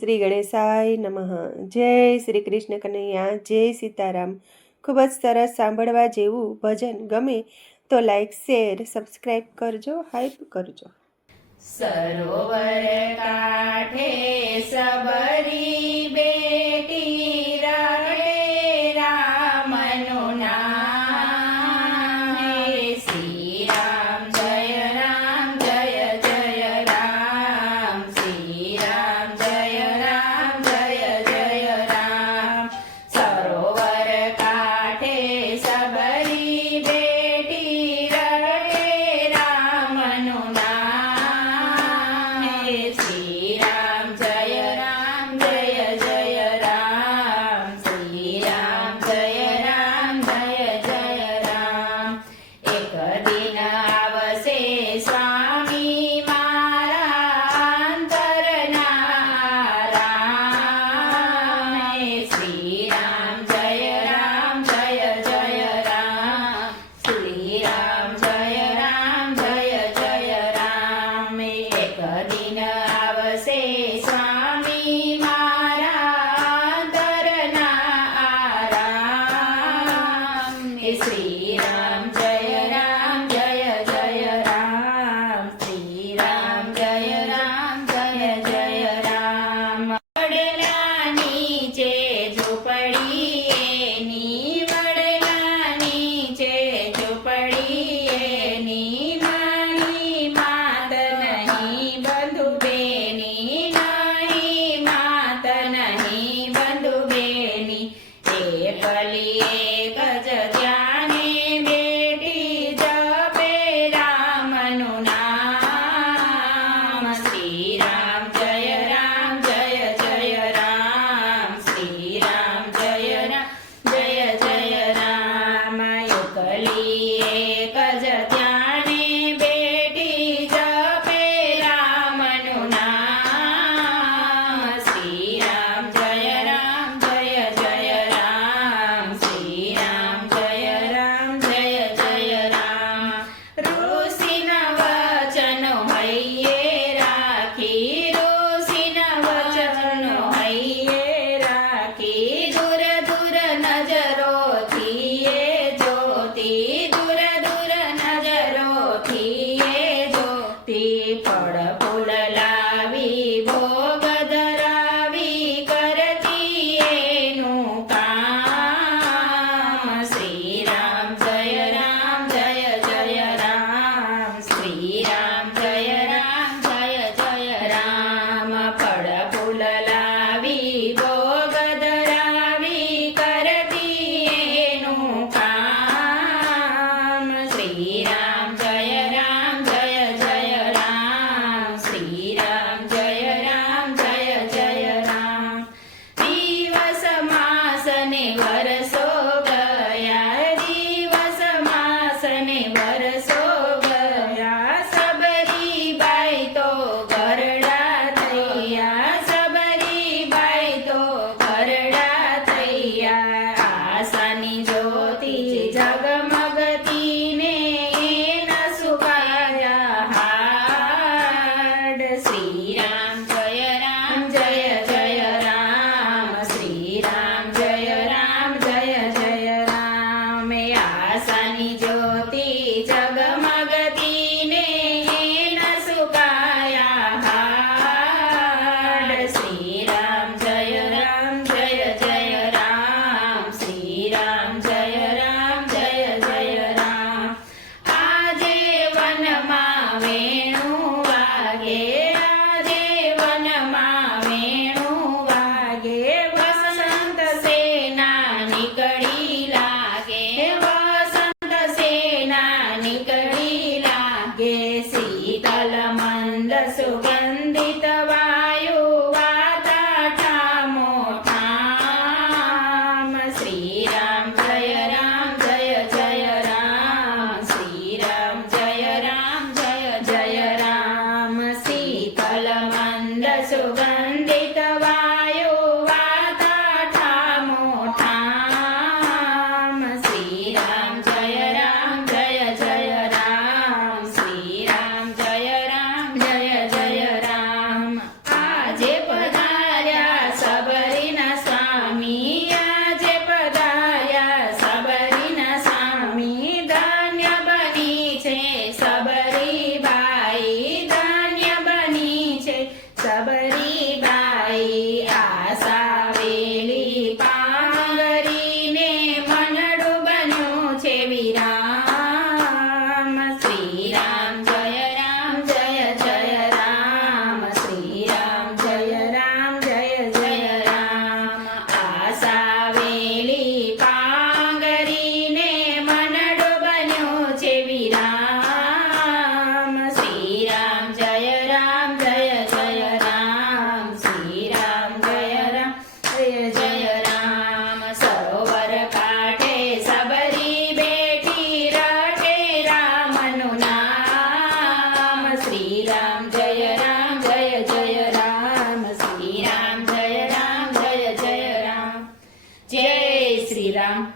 શ્રી ગણેશાય નમઃ. જય શ્રી કૃષ્ણ કનૈયા, જય સીતારામ. ખૂબ જ સરસ સાંભળવા જેવું ભજન ગમે તો લાઈક, શેર, સબસ્ક્રાઈબ કરજો, હાઈપ કરજો. સરોવર કાંઠે સબરી બેટી રટે રામનું નામ. હે શ્રી રામ જય રામ જય જય રામ. શ્રી રામ જય રામ જય જય રામ. સરોવર કાંઠે સબરી બેટી રટે રામનું નામ. શ્રી રામ જય રામ જય જય રામ. શ્રી રામ જય રામ જય જય રામ. એક દિન આવશે સ્વામી મારા અંતરના રામ. શ્રી રામ જય રામ જય જય રામ. શ્રી રામ જય રામ જય જય રામ. એક દિન આવશે સ્વામી મારા અંતરના રામ. શ્રી રામ જય રામ જય જય રામ. શ્રી રામ જય રામ જય જય રામ. વડલા નીચે ઝૂંપડી એની, વડલા નીચે ઝૂંપડી એની. મારી માત નહીં બંધુ બેની, નહીં માત નહીં બંધુ બેની. એકલી એક જ ધ્યાને બેટી જપે રામનું નામ. શ્રી રામ જય રામ જય જય રામ. શ્રી રામ જય રામ જય જય રામ. એકલી એક જ ધ્યાને બેટી જપે રામનું નામ. શ્રી રામ જય રામ જય જય રામ. શ્રી રામ જય રામ જય જય રામ. ઋષિના વચનો હૈયે રાખી, ઋષિના વચનો હૈયે રાખી. દૂર દૂર નજરોથી એ જોતી, દૂર દૂર નજરોથી એ જોતી. ફળ ફૂલ લાવી ભોગ ધરાવી કરતી એનું કામ. શ્રી રામ જય રામ જય જય રામ. શ્રી રામ જય રામ જય જય રામ. ફળ ફૂલ લાવી ભોગ ધરાવી કરતી એનું કામ. શ્રી રામ જય રામ જય જય રામ. શ્રી રામ જય રામ જય જય રામ. દિવસ માસ ને વર્ષો ગયા, દિવસ માસ ને વર્ષો ગયા. સબરી બાઈ તો ઘરડા થયા, સબરી બાઈ તો ઘરડા થયા. આશાની જ્યોતિ ઝગમગતી ને ન સુકાયા હાડ. શ્રી રામ જય રામ જય જય રામ. શ્રી રામ જય રામ જય જય રામ. આશાની જ્યોતિ ઝગમગતી ને ન સુકાયા હાડ. શ્રી રામ જય રામ જય જય રામ. શ્રી રામ જય રામ જય જય રામ. આજે વનમાં વેણું વાગે, આજે વનમાં વેણું વાગે. વસંત સેના નીકળી લાગે, વસંત સેના નીકળી લાગે. શીતલ મંદ સુગંધિત વાયુ વાતા ઠામો ઠામ. શ્રી રામ જય રામ જય જય રામ. શ્રી રામ જય રામ જય જય રામ. શીતલ મંદ સુગંધિત વાયુ વાતા ઠામો ઠામ. શ્રી રામ જય રામ જય જય રામ. શ્રી રામ જય રામ જય જય જય શ્રી રામ.